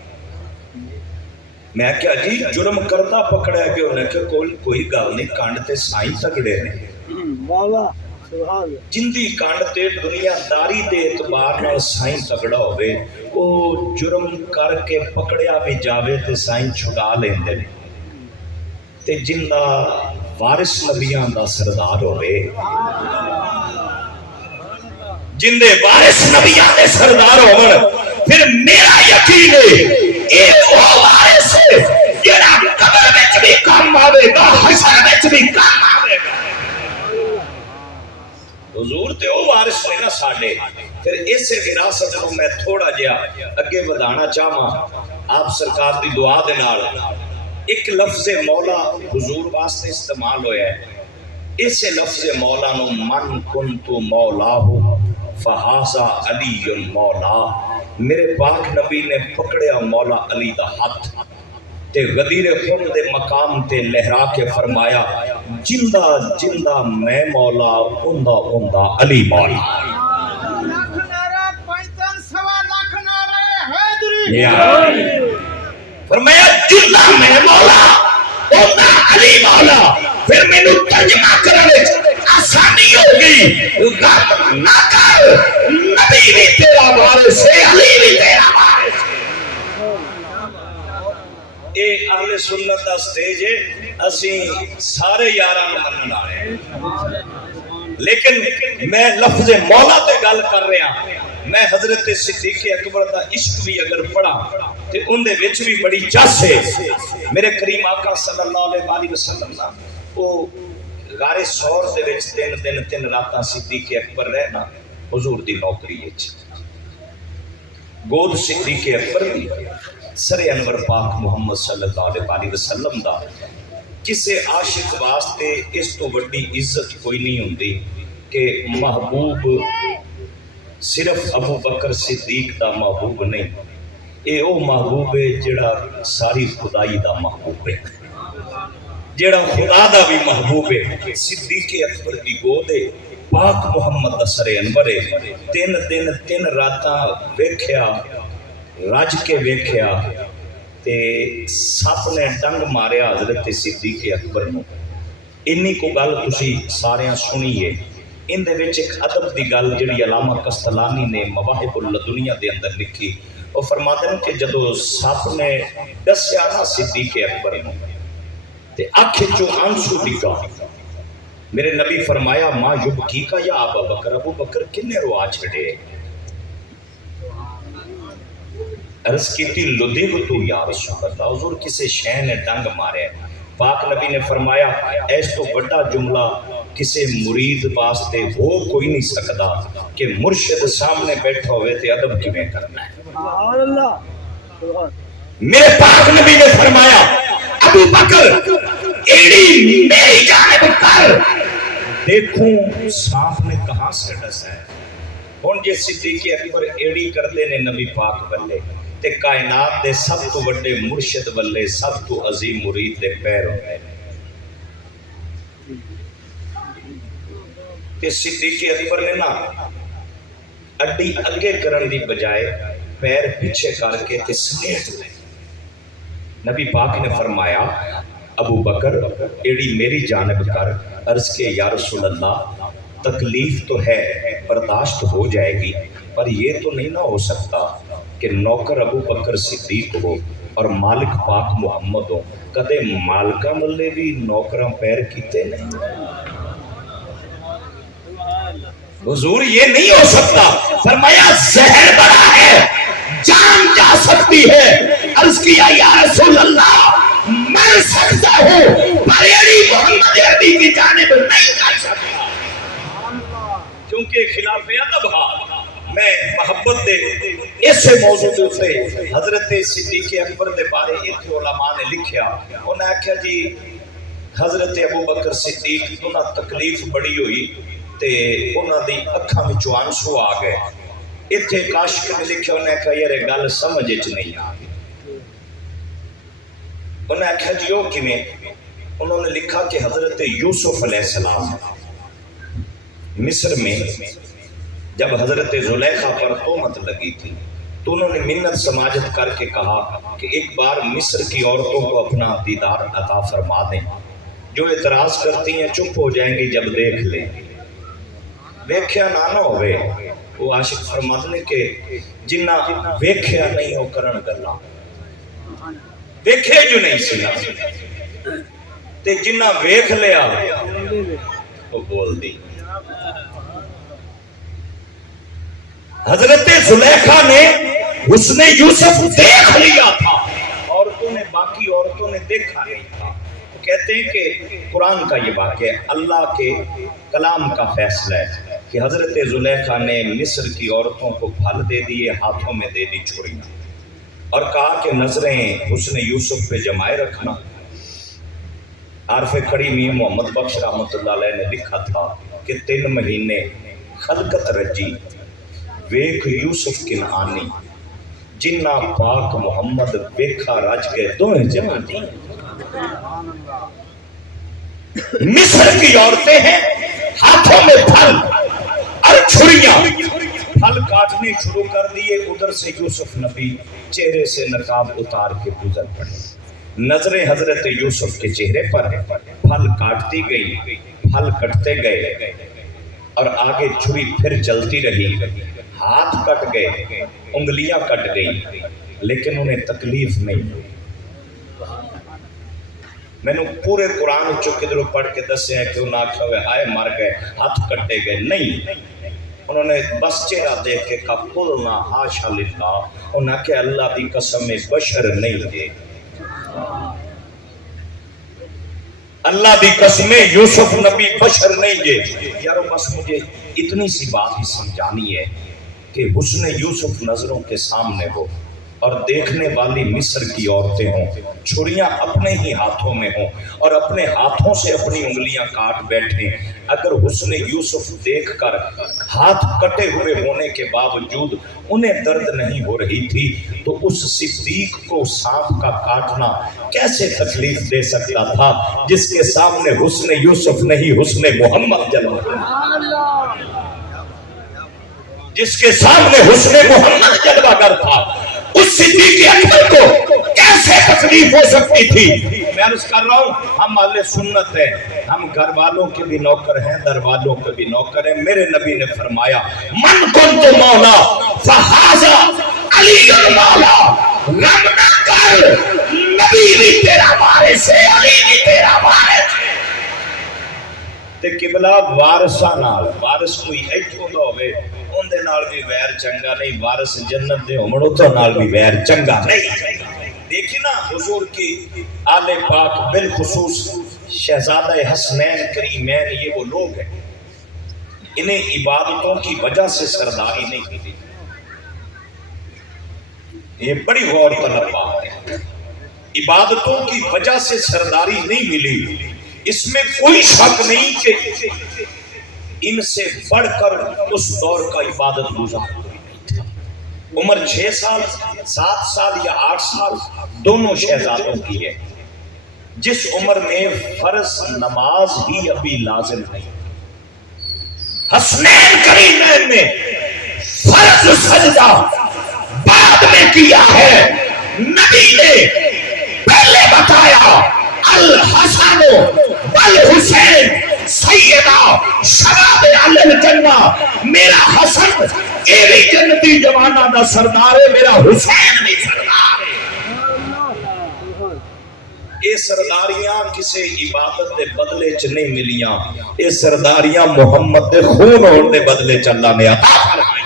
میں کیا جی جرم کردہ پکڑا ہے کہ انہیں کہ کوئی گال نہیں کانڈتے سائیں تگڑے نے۔ بابا سبحان جندی کانڈ تے دنیا داری دے اعتبار نال سائیں تگڑا ہوئے، وہ جرم کر کے پکڑیا بھی جاوے تے سائیں چھڑا لیندے نے، تے جندہ وارث نبیاں دا سردار ہوئے، جندے وارث نبیاں دے سردار ہوئے، پھر میرا یقین ہے ایک وہ وارث ہے جنہاں قبر وچ بھی کام آوے گا حشر وچ بھی کام آوے گا۔ حضور تے او وارث نے نا ساڈے۔ پھر اسے وراثت کو میں تھوڑا جہا اگے ودانا چاہواں آپ سرکار دی دعا دے نال۔ ایک لفظ مولا حضور واسطے استعمال ہویا ہے، اسے لفظ مولا نو من کنت مولاہ فہذا علی مولا، میرے پاک نبی نے پکڑیا مولا علی دا ہاتھ تے غدیر خون دے مقام تے لہرا کے فرمایا جندہ جندہ میں مولا اندہ اندہ علی مولا۔ فرمایا جندہ میں مولا اندہ علی مولا۔ پھر میں نے ترجمہ کرنے آسانی ہوگی، غم نہ کر، نبی بھی تیرا وارث ہے، علی بھی تیرا وارث ہے۔ اے اہل سنت دا سٹیج ہے، اسی سارے یاران منن آئے، لیکن میں لفظ مولا تے گل کر رہا، میں حضرت صدیق اکبر دا عشق بھی اگر پڑھا تے ان دے وچ بھی بڑی چس ہے میرے کریم آقا صلی اللہ علیہ وسلم نا وہ غار سور دے وچ 3 دن 3 راتاں صدیق اکبر رہنا حضور دی نوکری وچ گود صدیق اکبر دی سر انور پاک محمد صلی اللہ علیہ وسلم دا کسے عاشق واسطے اس تو بڑی عزت کوئی نہیں ہوندی کہ محبوب صرف ابو بکر صدیق دا محبوب نہیں، اے او محبوب ہے جڑا ساری خدائی دا محبوب ہے، جڑا خدا دا بھی محبوب ہے۔ صدیق اکبر دی گود ہے پاک محمد دا سر انور ہے، 3 دن 3 راتاں ویکھیا رج کے ویکھیا تے سپ نے ڈنگ ماریا حضرت صدیق اکبر نو۔ انی کو گل تسی ساریاں سنی ہے۔ ان دے وچ ایک ادب دی گل جڑی علامہ قسطلانی نے مواہب اللدنیہ دے اندر لکھی، وہ فرماتے ہیں کہ جدو سپ نے دسیا نا صدیق اکبر نو تے اکھ چوں آنسو ڈگا، میرے نبی فرمایا ما یبکی کا یا ابو بکر، ابو بکر کنے روا چھڑے؟ عرض کی تھی لدیب تو یا رسول اللہ، حضور کسے شے نے ڈنگ مارے۔ پاک نبی نے فرمایا ایس تو بڑا جملہ کسے مرید واسطے ہو کوئی نہیں سکتا کہ مرشد سامنے بیٹھا ہوئے تے ادب کیویں کرنا ہے۔ سبحان اللہ سبحان میرے پاک نبی نے فرمایا ابو بکر ایڑی میری جانب کر، دیکھوں سانپ نے کہاں سے ڈسا ہے۔ ہن جے صدیق اکبر ایڑی کردے نے نبی پاک والے تے کائنات دے سب تو بڑے مرشد والے سب تو عظیم مرید دے پیر ہوئے تے صدیق اکبر نے نا اڈی اگے کرن دی بجائے پیر پیچھے کر کے تے سمیٹ لے۔ نبی پاک نے فرمایا ابو بکر ایڑی میری جانب کر، عرض کے یا رسول اللہ تکلیف تو ہے برداشت ہو جائے گی، پر یہ تو نہیں نہ ہو سکتا کہ نوکر ابو بکر صدیق ہو اور مالک پاک محمد ہو، کدے مالکہ ملے بھی نوکراں پیر کیتے نہیں۔ حضور یہ نہیں ہو سکتا، فرمایا زہر بڑا ہے جان جا سکتی ہے، عرض کیا یا رسول اللہ مر سکتا ہوں پر ایڑی محمد عربی کی جانب نہیں کر سکتا، کیونکہ خلاف ادب ہا۔ میں محبت دے اسے موضوع دے سے حضرت صدیق اکبر دے بارے ایک علماء نے لکھیا، انہوں نے کہا جی حضرت ابو بکر صدیق انہاں تکلیف بڑی ہوئی تے انہاں دی اکھاں وچوں آنسو آ گئے۔ اتھے کاشک نے لکھیا، انہوں نے کہا یار گل سمجھ وچ نہیں آ گئی۔ انہوں نے کہا جی وہ کیویں؟ انہوں نے لکھا کہ حضرت یوسف علیہ السلام مصر میں جب حضرت زلیخا پر تہمت لگی تھی تو انہوں نے منت سماجت کر کے کہا کہ ایک بار مصر کی عورتوں کو اپنا دیدار عطا فرما دیں، جو اعتراض کرتی ہیں چپ ہو جائیں گی جب دیکھ لیں گی۔ ویکھیا نہ ہوئے، وہ عاشق فرماتے ہیں کہ جنہ ویکھیا نہیں ہو کرن گلاں، ویکھے جو نہیں سنا تے جنہ ویکھ لیا وہ بول دی۔ حضرت زلیخا نے حسن یوسف دیکھ لیا تھا، عورتوں نے باقی عورتوں نے دیکھا نہیں تھا۔ کہتے ہیں کہ قرآن کا یہ واقعہ اللہ کے کلام کا فیصلہ ہے کہ حضرت زلیخا نے مصر کی عورتوں کو پھل دے دیے، ہاتھوں میں دے دی چھڑیاں، اور کہا کہ نظریں حسن یوسف پہ جمائے رکھنا۔ عارف کھڑی میاں محمد بخش رحمۃ اللہ علیہ نے لکھا تھا کہ 3 مہینے خلقت رجی ویکھ یوسف کنعانی، جنہ پاک محمد ویکھا رج گئے دوہیں جوانی۔ مصر کی عورتیں ہیں، ہاتھوں میں پھل اور چھڑیاں، پھل کاٹنے شروع کر دیے، ادھر سے یوسف نبی چہرے سے نقاب اتار کے گزر پڑے۔ نظریں حضرت یوسف کے چہرے پر پھل کاٹتی گئی، پھل کٹتے گئے اور آگے چھری پھر چلتی رہی، ہاتھ کٹ گئے، انگلیاں کٹ گئی، لیکن انہیں تکلیف نہیں ہوئی۔ میں نے پورے قرآن چو کدھروں پڑھ کے دسے ہیں کہ انہوں نے آکھا ہوئے ہائے مر گئے، ہاتھ کٹے گئے، نہیں، انہوں نے بس چہرہ دیکھ کے کہا قلنا حاشا للہ، انہوں نے کہ اللہ کی قسم بشر نہیں ہے، اللہ بھی قسم یوسف نبی بشر نہیں ہے۔ یارو بس مجھے اتنی سی بات ہی سمجھانی ہے کہ حسن یوسف نظروں کے سامنے ہو اور دیکھنے والی مصر کی عورتیں ہوں، چھریاں اپنے ہی ہاتھوں میں ہوں اور اپنے ہاتھوں سے اپنی انگلیاں کاٹ بیٹھیں، اگر حسن یوسف دیکھ کر ہاتھ کٹے ہوئے ہونے کے باوجود انہیں درد نہیں ہو رہی تھی تو اس صدیق کو سانپ کا کاٹنا کیسے تکلیف دے سکتا تھا جس کے سامنے حسن یوسف نہیں حسن محمد جلوہ، جس کے سامنے حسن محمد جلوہ گر تھا، اس صدیق اکبر کو کیسے تکلیف ہو سکتی تھی؟ میں عرض کر رہا ہوں ہم اہل سنت ہیں، ہم گھر والوں کے بھی نوکر ہیں، در والوں کے بھی نوکر ہیں۔ میرے نبی نے فرمایا من کنت مولا فہذا علی مولا، غم نہ کر نبی بھی تیرا وارث ہے، علی بھی تیرا وارث ہے۔ تے قبلہ وارثاں نال، وارث کوئی ایتھوں دا ہوے اون دے نال بھی ویر چنگا نہیں، وارث جنت دے ہون اوتھے نال بھی ویر چنگا نہیں۔ دیکھیں نا حضور کی آل پاک بالخصوص شہزادہ حسنین کریمین، یہ وہ لوگ ہیں انہیں عبادتوں کی وجہ سے سرداری نہیں ملی، یہ بڑی غور طلب بات ہے، عبادتوں کی وجہ سے سرداری نہیں ملی، اس میں کوئی شک نہیں کہ ان سے بڑھ کر اس دور کا عبادت گزار تھا۔ عمر 6 سال 7 سال یا 8 سال دونوں شہزادوں کی ہے، جس عمر میں فرض نماز ہی ابھی لازم نہیں، حسنین کریمین نے فرض سجدہ بعد میں کیا ہے، نبی نے پہلے بتایا الحسن والحسین سیدہ شباب اہل الجنہ، میرا حسن ایوی جنتی جوانہ دا سردار ہے، میرا حسین بھی سردار ہے۔ یہ سرداریاں کسی عبادت دے بدلے چ نہیں ملیاں، یہ سرداریاں محمد دے خون ہونے دے بدلے چ اللہ نے عطا فرمائی۔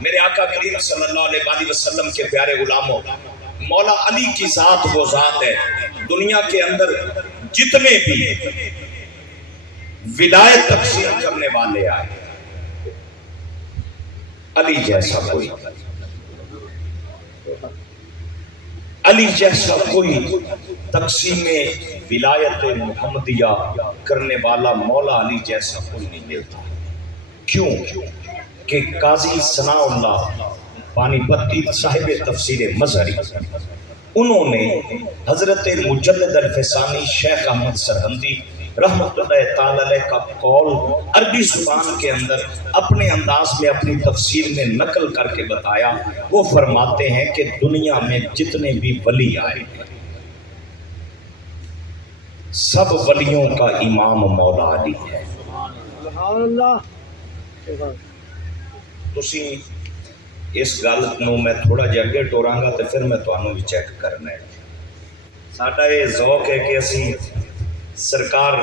میرے آقا کریم صلی اللہ علیہ وآلہ وسلم کے پیارے غلاموں، مولا علی کی ذات وہ ذات ہے، دنیا کے اندر جتنے بھی ولایت تقسیم کرنے والے آئے، علی جیسا کوئی، علی جیسا کوئی تقسیم ولایت محمدیہ کرنے والا مولا علی جیسا کوئی نہیں ملتا۔ کیوں کہ قاضی ثناء اللہ پانی پتی صاحب تفسیر مظہری، انہوں نے حضرت مجدد الفسانی شیخ احمد سرہندی رحمۃ اللہ تعالی علیہ کا قول عربی زبان کے اندر اپنے انداز میں اپنی تفسیر میں نقل کر کے بتایا۔ وہ فرماتے ہیں کہ دنیا میں جتنے بھی ولی آئے سب ولیوں کا امام مولا علی ہے۔ سبحان اللہ۔ تسی اس گل نو میں تھوڑا جہا اگے ٹوراں گا تو پھر میں تانوں بھی چیک کرنا ہے۔ ساڈا یہ ذوق ہے کہ اسی سرکار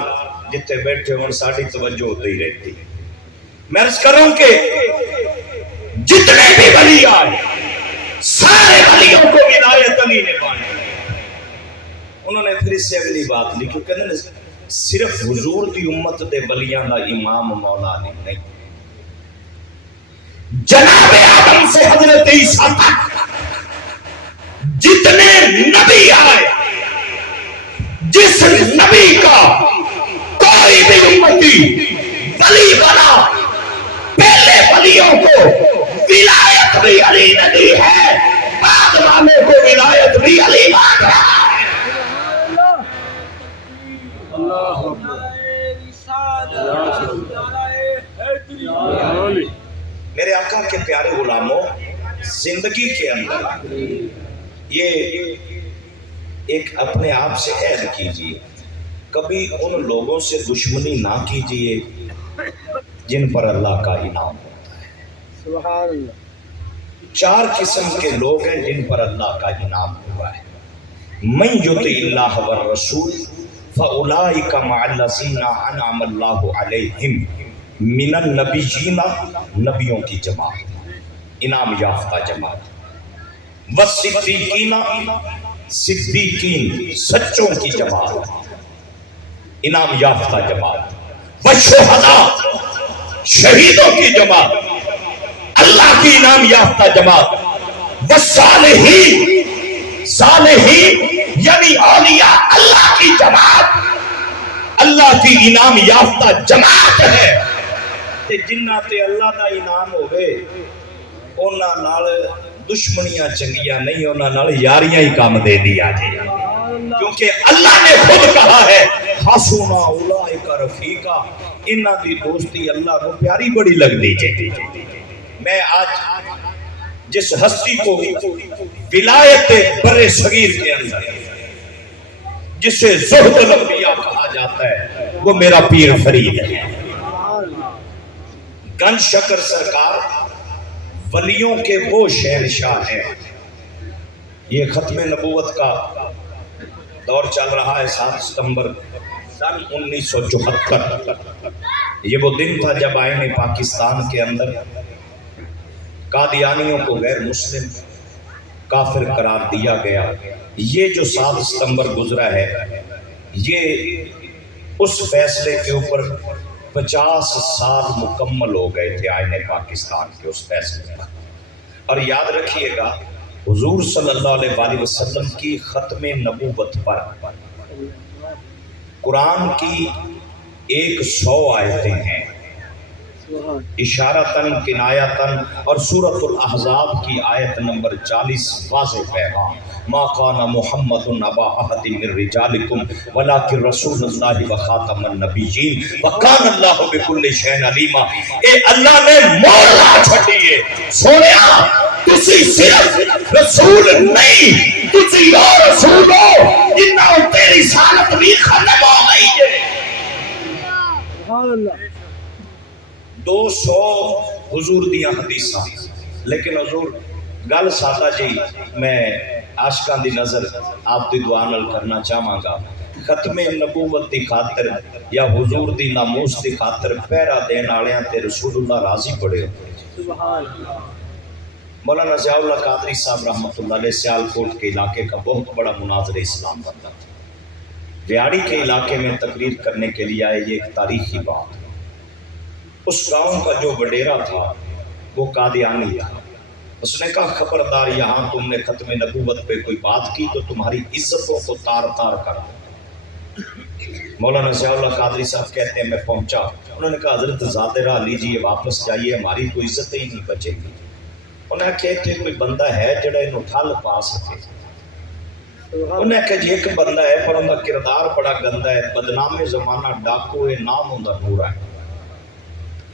جتے بیٹھے ہوں ساری توجہ ہوتی ہی رہتی۔ میں عرض کروں کہ جتنے بھی ولی آئے سارے ولیوں کو ولایت علی نے پائی۔ انہوں نے پھر اس سے اگلی بات لکھی، کہتے ہیں صرف حضور دی امت دے ولیاں دا امام مولا علی نہیں، جناب آدم سے حضرت عیسیٰ تک جتنے نبی آئے، جس نبی کا کوئی بھی امتی ولی بنا، پہلے ولیوں کو ولایت بھی علی نے دی ہے، بعد والوں کو ولایت بھی علی مانگ رہا ہے۔ میرے آقا کے پیارے غلاموں، زندگی کے اندر یہ ایک اپنے آپ سے عہد کیجئے، کبھی ان لوگوں سے دشمنی نہ کیجئے جن پر اللہ کا انعام ہوتا ہے۔ سبحان اللہ۔ 4 قسم کے لوگ ہیں جن پر اللہ کا انعام ہوا ہے۔ من یطع اللہ والرسول فاولئک مع الذین انعم اللہ علیہم من النبیین نبیوں کی جماعت، انعام یافتہ جماعت، والصدیقین صدیقین سچوں کی جماعت، انعام یافتہ جماعت، والشہداء شہیدوں کی جماعت، اللہ کی انعام یافتہ جماعت، والصالحین صالحین یعنی اولیاء اللہ کی جماعت، اللہ کی انعام یافتہ جماعت ہے۔ تے جنہ تے اللہ دا انعام ہوئے انہاں نال دشمنیاں چنگیاں نہیں، انہاں نال یاریاں ہی کام دے دیا جائے، کیونکہ اللہ نے خود کہا ہے حسنا اولئک رفیقا، انہاں دی دوستی اللہ کو پیاری بڑی لگ دی جائے۔ میں آج جس ہستی کو ولایت بر صغیر کے اندر جسے زہد الانبیاء کہا جاتا ہے وہ میرا پیر فرید ہے، گن شکر سرکار ولیوں کے وہ شہنشاہ ہیں۔ یہ ختم نبوت کا دور چل رہا ہے، 7 ستمبر سن 1974۔ یہ وہ دن تھا جب آئین پاکستان کے اندر قادیانیوں کو غیر مسلم کافر قرار دیا گیا۔ یہ جو 7 ستمبر گزرا ہے یہ اس فیصلے کے اوپر 50 سال مکمل ہو گئے تھے آئین پاکستان کے اس فیصلے پر۔ اور یاد رکھیے گا حضور صلی اللہ علیہ وآلہ وسلم کی ختم نبوت پر قرآن کی 100 آیتیں ہیں، اشارتاً کنایتاً، اور سورۃ الاحزاب کی آیت نمبر 40 واضح پیغام، ما کان محمد ابا احد من رجالکم ولکن رسول اللہ وخاتم النبیین وکان اللہ بکل شیء علیما۔ اے اللہ نے مہر لا چھٹی ہے، سونیا تسی صرف رسول نہیں، تسی اور رسول ہو جنہاں تیری رسالت بھی ختم ہو گئی ہے۔ سبحان اللہ۔ 200 حضور دیاں حدیثاں، لیکن حضور گل سادہ جی میں عاشقاں دی نظر آپ دی دعا نال کرنا چاہاں گا۔ ختم نبوت دی خاطر یا حضور دی ناموس دی خاطر پہرا دین والیاں تے رسول اللہ راضی بڑے ہوتے۔ سبحان اللہ۔ مولانا ضیاء اللہ قادری صاحب رحمۃ اللہ علیہ سیالکوٹ کے علاقے کا بہت بڑا مناظر اسلام بنتا تھا۔ ویاڑی کے علاقے میں تقریر کرنے کے لیے آئے، یہ ایک تاریخی بات۔ اس گاؤں کا جو وڈیرا تھا وہ قادیانی تھا۔ اس نے کہا خبردار یہاں تم نے ختم نبوت پہ کوئی بات کی تو تمہاری عزتوں کو تار تار کر دو۔ مولانا ضیاء اللہ قادری صاحب کہتے ہیں میں پہنچا، انہوں نے کہا حضرت ذاترہ لیجیے واپس جائیے، ہماری کوئی عزت ہی نہیں بچے گی۔ انہوں نے کہا کہ کوئی بندہ ہے جڑا انہوں ٹھل پا سکے۔ انہوں نے کہا جی ایک بندہ ہے پر ان کا کردار بڑا گندا ہے، بدنام زمانہ ڈاکو ہے، نام ان کا نورا ہے۔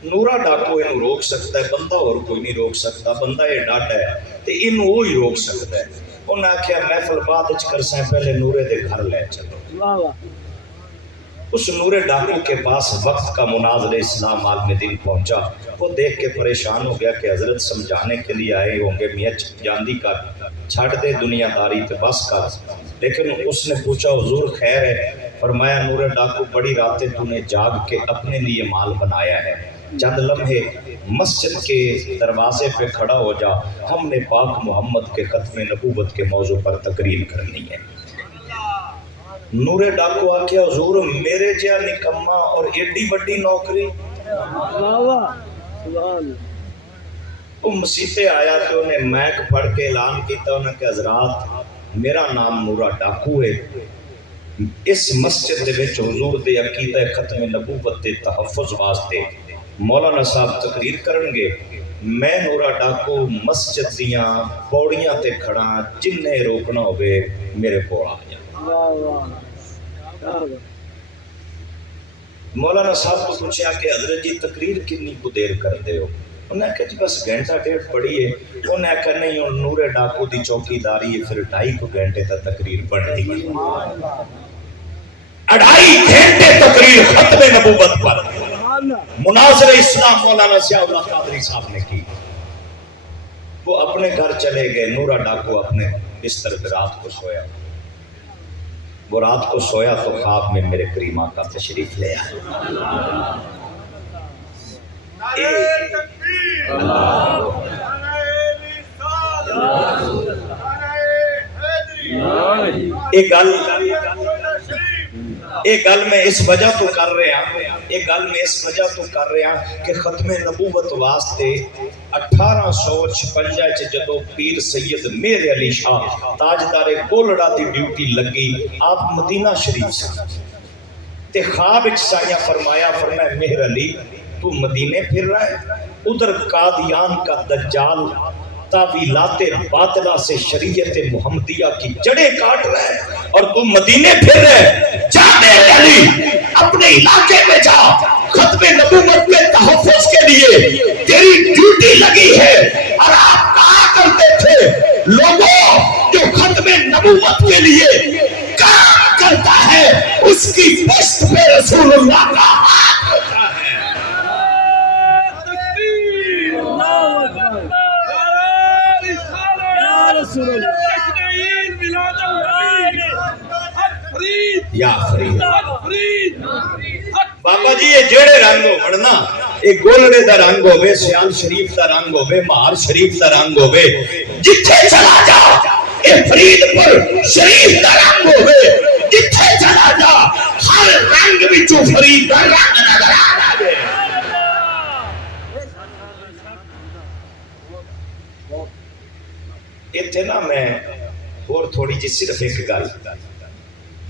نورا ڈاکو انہوں روک سکتا ہے، بندہ اور کوئی نہیں روک سکتا، بندہ یہ ڈاڈا ہے تو انہوں وہی روک سکتا ہے۔ انہوں نے کہا محفل بعد کر سائیں پہلے نورے دے گھر لے چلو۔ اس نورے ڈاکو کے پاس وقت کا مناظر اسلام عالم دین پہنچا، وہ دیکھ کے پریشان ہو گیا کہ حضرت سمجھانے کے لیے آئے ہوں گے، میاں جاندی کا چھاڑ دے دنیا داری تے بس کر۔ لیکن اس نے پوچھا حضور خیر ہے؟ فرمایا نورے ڈاکو بڑی راتیں تو نے جاگ کے اپنے لیے مال بنایا ہے، چند لمحے مسجد کے دروازے پہ کھڑا ہو جا، ہم نے پاک محمد کے ختم نبوت کے موضوع پر تقریر کرنی ہے۔ نورے ڈاکو آکیا حضور میرے جہاں نکما اور ایڈی بڑی نوکری؟ وہ مسیطے آیا تو انہیں میک پڑھ کے اعلان کیتا، انہیں کہ حضرات میرا نام نورا ڈاکو ہے، اس مسجد دے وچ حضور دے عقیدہ ختم نبوت دے تحفظ واسطے مولانا صاحب تقریر کرن گے، میں نورا ڈاکو مسجد دیاں پوڑیاں تے کھڑا، جن نے روکنا ہوئے میرے کو آ جائے۔ مولانا صاحب کو پوچھا کہ حضرت جی تقریر کنی کو دیر کر دے ہو؟ انہیں کہا جی بس گھنٹہ ڈیڑھ پڑی ہے۔ انہیں کہا نہیں نورے ڈاکو دی چوکی داری ہے، پھر 2.5 گھنٹے تک تقریر بڑھتی ہے۔ 2.5 گھنٹے تقریر ختم نبوت پر مناظر اسلام مولانا ضیاء اللہ قادری صاحب نے کی۔ وہ اپنے گھر چلے گئے، نورا ڈاکو اپنے بستر پہ رات کو سویا۔ وہ رات کو سویا تو خواب میں میرے کریم آقا تشریف لے آئے۔ ایک گل میں اس وجہ تو کر رہا کہ ختم نبوت واسطے 1856 جدو پیر سید مہر علی شاہ تاجدار گولڑا دی ڈیوٹی لگی، آپ مدینہ شریف سے تے خواب ایک سایہ فرمایا مہر علی تو مدینے پھر رہا ہے، ادھر قادیان کا دجال تعویلات باطلہ سے شریعت محمدیہ کی جڑیں کاٹ رہا ہے اور تم مدینے پھر رہے، جا مہر علی اپنے علاقے میں جا، ختم نبوت میں تحفظ کے لیے تیری ڈیوٹی لگی ہے۔ اور آپ کہا کرتے تھے لوگوں جو ختم نبوت کے لیے کام کرتا ہے اس کی پشت پہ رسول اللہ کا ہاتھ ہوتا ہے۔ یا فرید بابا جی یہ جڑے رنگ ہو بڑھنا، ایک گولڑے دا رنگ ہوئے، سیال شریف دا رنگ ہوئے، مہار شریف دا رنگ ہوئے، جتھے چلا جا اے فرید پر شریف دا رنگ ہوئے، جتھے چلا جا ہر رنگ بچو فرید دا رنگ نظر آ جائے۔ اتنے نا میں اور تھوڑی جی صرف ایک گل،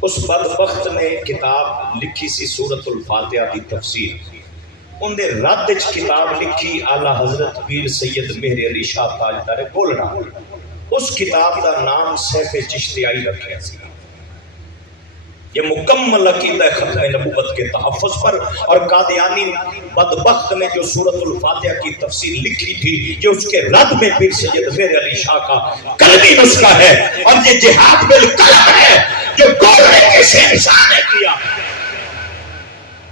اس بدبخت نے کتاب لکھی سی سورۃ الفاتحہ دی تفسیر، ان دے رد کتاب لکھی اعلیٰ حضرت پیر سید مہر علی شاہ تاجدار گولڑا، اس کتاب دا نام سیف چشتیائی رکھا سی۔ یہ مکمل عقیدہ ختم نبوت کے تحفظ پر، اور قادیانی بدبخت نے جو سورۃ الفاتحہ کی تفسیر لکھی تھی یہ اس کے رد میں پیر سید مہر علی شاہ کا قلبی نسخہ ہے، اور یہ جہاد بالقلم ہے جو گولڑے کے شہنشاہ نے کیا۔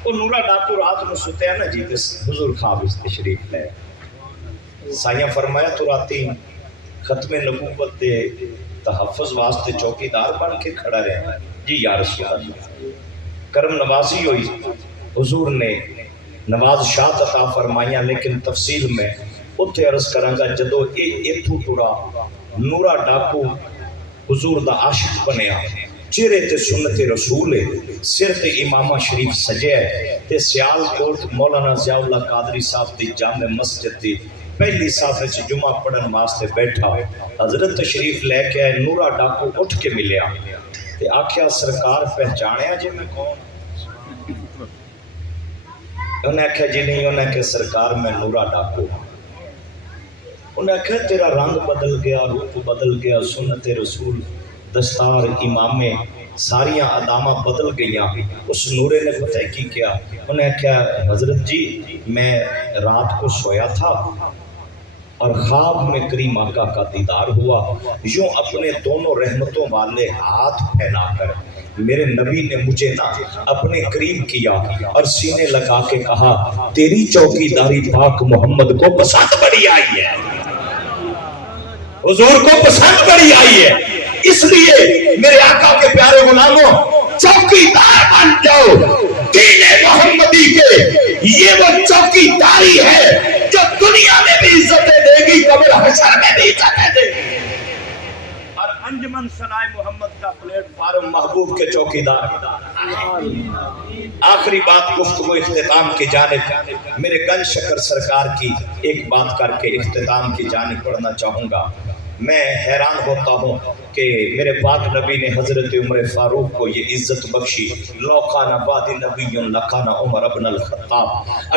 وہ نورا ڈاکو رات میں سوتے ہیں نا جی، حضور خواب اس تشریف لے سائیاں فرمایا تو راتی ختم نبوت دے تحفظ واسطے چوکیدار بن کے کھڑا رہے جی یا رسول اللہ، کرم نوازی ہوئی، حضور نے نواز شاہ عطا فرمائیاں، لیکن تفصیل میں اتھے عرض کرانگا جدو ایتھو ٹورا نورا ڈاکو حضور دا عاشق بنیا، چہرے تے سنت رسول ہے، سر تے امامہ شریف سجے ہے، تے سیال کوٹ مولانا ضیاء اللہ قادری صاحب دی جامع مسجد دی پہلی صافے سے جمعہ پڑھن واسطے بیٹھا، حضرت تشریف لے کے آئے، نورا ڈاکو اٹھ کے ملیا تے آکھیا سرکار پہچانیا جی میں کون؟ انہیں آکھیا جی نہیں، انہیں کہ سرکار میں نورا ڈاکو۔ انہیں آکھیا تیرا رنگ بدل گیا، روپ بدل گیا، سنت رسول دستار امامے ساریاں ادامہ بدل گئیاں۔ اس نورے نے پتہ کی کیا؟ انہیں کہا حضرت جی میں رات کو سویا تھا اور خواب میں کریم آقا کا دیدار ہوا، یوں اپنے دونوں رحمتوں والے ہاتھ پھیلا کر میرے نبی نے مجھے نا اپنے قریب کیا اور سینے لگا کے کہا تیری چوکیداری پاک محمد کو پسند بڑی آئی ہے، حضور کو پسند بڑی آئی ہے، اس لیے میرے آقا کے پیارے غلاموں چوکیدار بن جاؤ دین محمدی کے۔ یہ وہ چوکیداری ہے جو دنیا میں بھی عزتیں دے گی، قبر حشر میں بھی عزتیں دے گی۔ اور انجمن ثنائے محمد کا پلیٹ فارم محبوب کے چوکیدار۔ آخری بات گفتگو اختتام کی جانب میرے گنج شکر سرکار کی ایک بات کر کے اختتام کی جانب پڑھنا چاہوں گا۔ میں حیران ہوتا ہوں کہ میرے پاک نبی نے حضرت عمر فاروق کو یہ عزت بخشی، لو کان بعد نبی لکان عمر ابن الخطاب،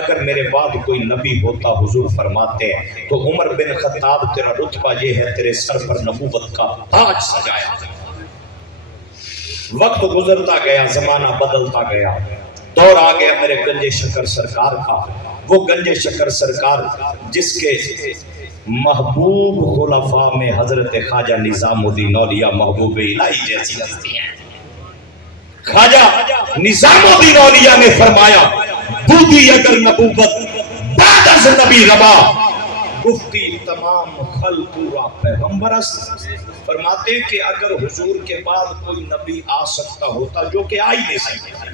اگر میرے بعد کوئی نبی ہوتا حضور فرماتے ہیں تو عمر بن خطاب تیرا رتبہ یہ ہے تیرے سر پر نبوت کا تاج سجایا۔ وقت گزرتا گیا، زمانہ بدلتا گیا، دور آ گیا میرے گنج شکر سرکار کا، وہ گنج شکر سرکار جس کے محبوب خلفاء میں حضرت خواجہ نظام الدین اولیاء محبوب الہی جیسی ہستی ہیں۔ خواجہ نظام الدین اولیاء نے فرمایا بودی اگر نبوت بعد از نبی روا گفتی تمام خلق را پیغمبر است۔ فرماتے ہیں کہ اگر حضور کے بعد کوئی نبی آ سکتا ہوتا جو کہ آ ہی نہیں سکتا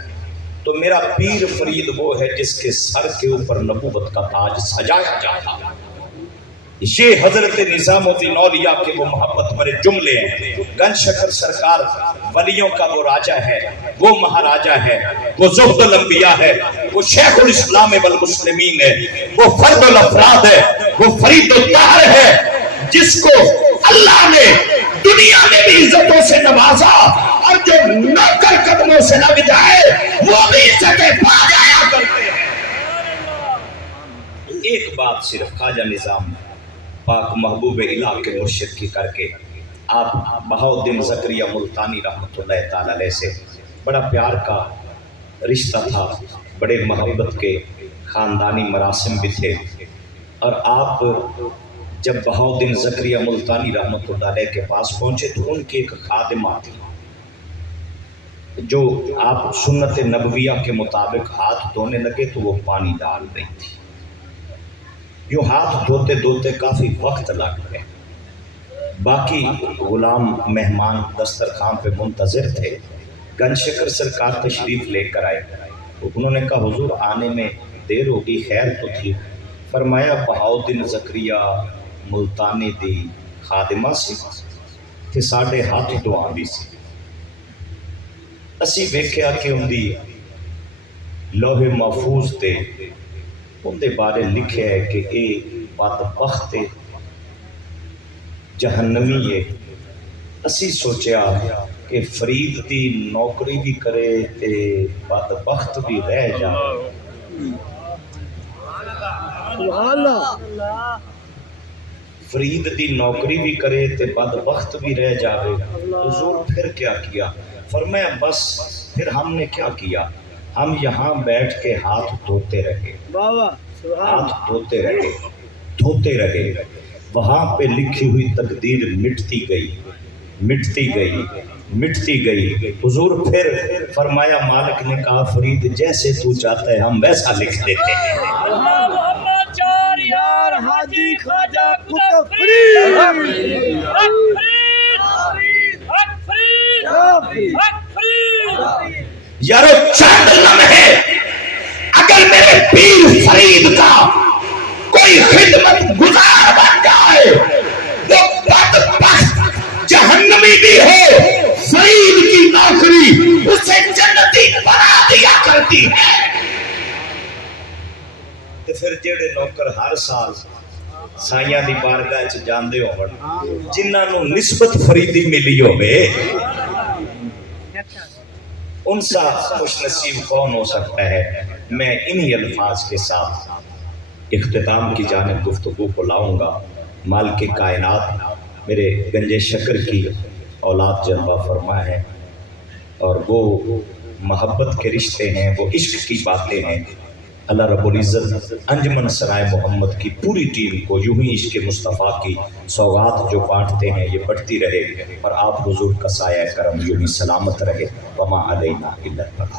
تو میرا پیر فرید وہ ہے جس کے سر کے اوپر نبوت کا تاج سجایا جاتا۔ یہ حضرت نظام الدین اولیاء کے وہ محبت بڑے جملے ہیں. گنج شکر سرکار ولیوں کا وہ راجہ ہے، وہ مہاراجہ ہے، وہ زہد الانبیاء ہے، وہ شیخ الاسلام والمسلمین ہے، وہ فرد الافراد ہے، وہ فرید الدہر ہے، جس کو اللہ نے دنیا میں بھی عزتوں سے نوازا، اور جو نوکر قدموں سے لگ جائے وہ بھی عزتیں پا جایا کرتے ہیں. ایک بات صرف خواجہ نظام پاک محبوب الہ کے مرشد کی کر کے، آپ بہاؤالدین زکریا ملتانی رحمۃ اللہ تعالی علیہ سے بڑا پیار کا رشتہ تھا، بڑے محبت کے خاندانی مراسم بھی تھے. اور آپ جب بہاؤالدین زکریا ملتانی رحمۃ اللہ علیہ کے پاس پہنچے تو ان کی ایک خادمہ تھی جو آپ سنت نبویہ کے مطابق ہاتھ دھونے لگے تو وہ پانی ڈال رہی تھی. یوں ہاتھ دھوتے دھوتے کافی وقت لگ گئے. باقی غلام مہمان دسترخوان پہ منتظر تھے. گنج شکر سرکار تشریف لے کر آئے تو انہوں نے کہا حضور آنے میں دیر ہوگی، خیر تو تھی. فرمایا بہاؤالدین زکریا ملتانی دی خادمہ سی تے ساڈے ہاتھ دعا بھی سی. اسی ویکھیا کہ ان دی لوح محفوظ تے ان دے بارے لکھیا ہے کہ اے بدبخت جہنمی ہے. اسی سوچیا کہ فرید دی نوکری بھی کرے تے بدبخت بھی رہ جائے. سبحان اللہ. فرید دی نوکری بھی کرے تے بدبخت بھی رہ جاوے. حضور پھر کیا کیا؟ فرمایا بس پھر ہم نے کیا کیا، ہم یہاں بیٹھ کے ہاتھ دھوتے رہے، بابا سبحان ہاتھ دھوتے رہے. وہاں پہ لکھی ہوئی تقدیر مٹتی گئی. حضور پھر فرمایا، مالک نے کہا فرید جیسے تو چاہتا ہے ہم ویسا لکھ دیتے ہیں. یار حاجی خواجہ قطب فرید. یارو چند لمحے اگر میرے پیر فرید کا کوئی خدمت گزار بن جائے وہ بدبخت جہنمی بھی ہو، فرید کی نوکری اسے جنتی بنا دیا کرتی ہے. تے پھر جڑے نوکر ہر سال سائیاں دی بارگاہ چ جاندے ہون جنہاں نو نسبت فریدی ملی ہوے، ان سا خوش نصیب کون ہو سکتا ہے. میں انہی الفاظ کے ساتھ اختتام کی جانب گفتگو کو لاؤں گا. مالک کائنات میرے گنج شکر کی اولاد جلوہ فرما ہے، اور وہ محبت کے رشتے ہیں، وہ عشق کی باتیں ہیں. اللہ رب العزت انجمن سرائے محمد کی پوری ٹیم کو یوں ہی عشق مصطفیٰ کی سوغات جو بانٹتے ہیں یہ بڑھتی رہے، اور آپ حضور کا سایہ کرم یوں ہی سلامت رہے. وما علینا الا البلاغ.